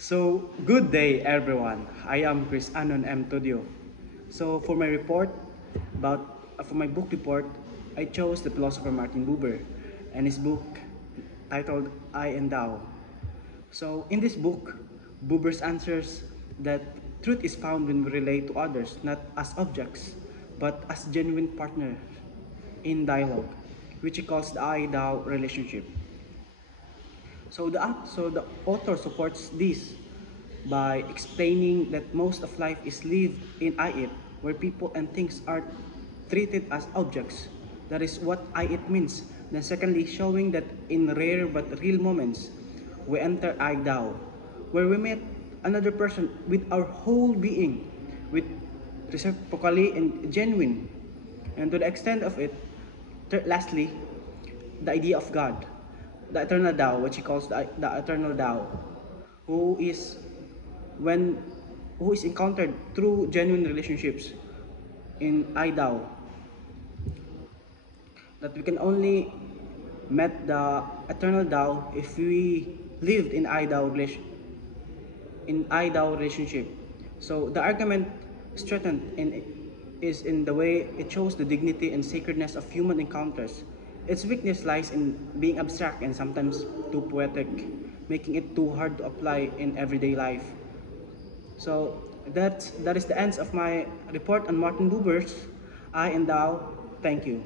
So, good day everyone. I am Chris Anon M. Tudio. So, for my report for my book report, I chose the philosopher Martin Buber and his book titled I and Thou. So, in this book, Buber answers that truth is found when we relate to others not as objects, but as genuine partners in dialogue, which he calls the I-Thou relationship. So the author supports this by explaining that most of life is lived in I-It, where people and things are treated as objects. That is what I-It means. Then secondly, showing that in rare but real moments, we enter I-Thou, where we meet another person with our whole being, with reciprocally and genuine. And to the extent of it, lastly, the idea of God, the eternal Tao, which he calls the eternal Tao, who is when who is encountered through genuine relationships in I Tao, that we can only met the eternal Tao if we lived in I Tao relationship. So the argument strengthened is in the way it shows the dignity and sacredness of human encounters. Its weakness lies in being abstract and sometimes too poetic, making it too hard to apply in everyday life. So that is the end of my report on Martin Buber's I and Thou. Thank you.